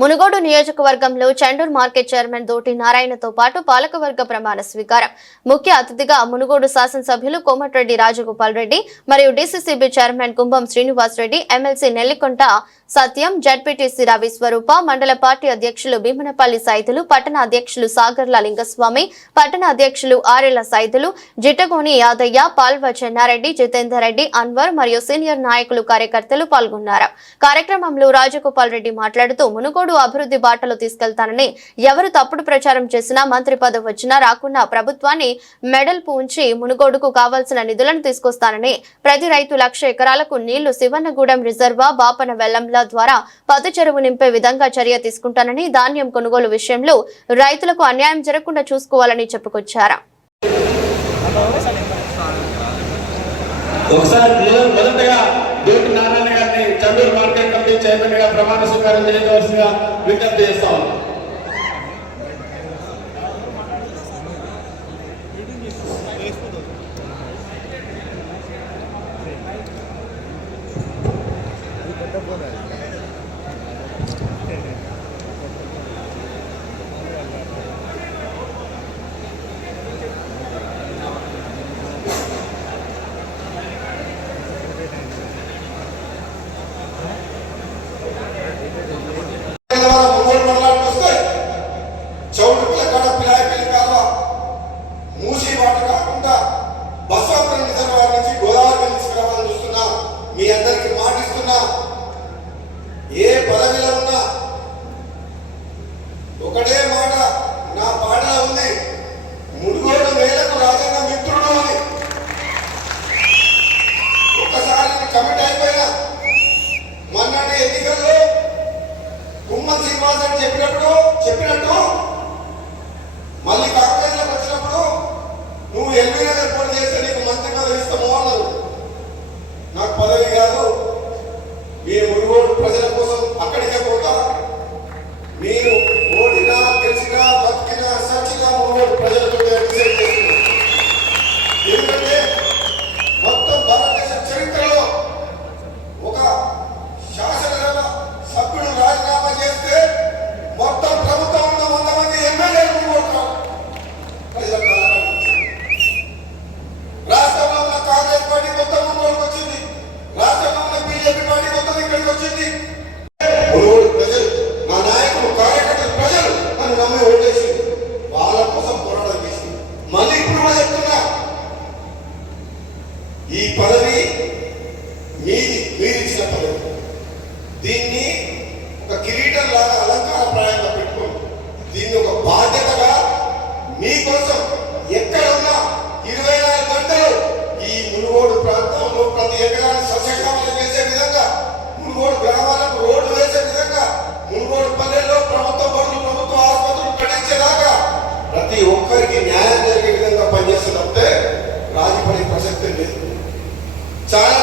మునుగోడు నియోజకవర్గంలో Chandur market chairman Doti నారాయణతో పాటు పాలకవర్గ ప్రమాణ స్వీకారం. ముఖ్య అతిథిగా మునుగోడు శాసనసభ్యులు కోమటిరెడ్డి రాజగోపాల్ రెడ్డి మరియు DCCB chairman Kumbham Srinivas Reddy MLC Nellikonda Satyam ZPTC Ravi Swaroopa మండల పార్టీ అధ్యక్షులు భీమనపల్లి సైదులు పట్టణ అధ్యక్షులు సాగర్ల లింగస్వామి పట్టణ అధ్యక్షులు ఆరెల సైదులు జిట్టగోని యాదయ్య పాల్వ చెన్నారెడ్డి జితేందర్ రెడ్డి అన్వర్ మరియు సీనియర్ నాయకులు కార్యకర్తలు పాల్గొన్నారు. కార్యక్రమంలో రాజగోపాల్ రెడ్డి మాట్లాడుతూ మునుగోడు అభివృద్ధి బాటలో తీసుకెళ్తానని ఎవరు తప్పుడు ప్రచారం చేసినా మంత్రి పదవి వచ్చినా రాకున్నా ప్రభుత్వాన్ని మెడల్ పూంచి మునుగోడుకు కావాల్సిన నిధులను తీసుకొస్తానని ప్రతి రైతు లక్ష ఎకరాలకు నీళ్ళు శివన్నగూడెం రిజర్వా బాపన వెల్లంల ద్వారా పది చెరువు నింపే విధంగా చర్య తీసుకుంటానని ధాన్యం కొనుగోలు విషయంలో రైతులకు అన్యాయం జరగకుండా చూసుకోవాలని చెప్పుకొచ్చారు. ఒకసారి మొదటగా దోటి నారాయణ గారిని చందూరు మార్కెట్ కమిటీ చైర్మన్గా ప్రమాణ స్వీకారం చేయవలసిందిగా విజ్ఞప్తి చేస్తా ఒకటే మాట నా పాట ఉంది. మునుగోడు నేలకు రాజన్న మిత్రుడు అని. ఒక్కసారి కమిట్ అయిపోయినా. మొన్నటి ఎన్నికల్లో కుమ్మం శ్రీనివాస్ అని చెప్పినప్పుడు చెప్పినట్టు మళ్ళీ కాంగ్రెస్లోకి వచ్చినప్పుడు నువ్వు ఎల్బీ నగర్ పోటీ చేస్తే నీకు మంత్రి పదవి ఇస్తాము అన్నారు. నాకు పదవి కాదు. మీరు మునుగోడు ప్రజల కోసం దీన్ని ఒక కిరీటం లాగా అలంకారప్రాయంగా పెట్టుకోండి. దీన్ని ఒక బాధ్యతగా మీకోసం ఎక్కడ ఉన్నా ఇరవై నాలుగు గంటలు ఈ మునుగోడు ప్రాంతంలో ప్రతి ఎకరాన్ని సస్యశ్యామలం చేసే విధంగా మునుగోడు గ్రామాలకు రోడ్డు వేసే విధంగా మునుగోడు పల్లెల్లో ప్రభుత్వ పనులు ప్రభుత్వ ఆసుపత్రులు కట్టించేదాకా ప్రతి ఒక్కరికి న్యాయం జరిగే విధంగా పనిచేస్తున్నట్టే రాజీపడే ప్రసక్తి లేదు. చాలా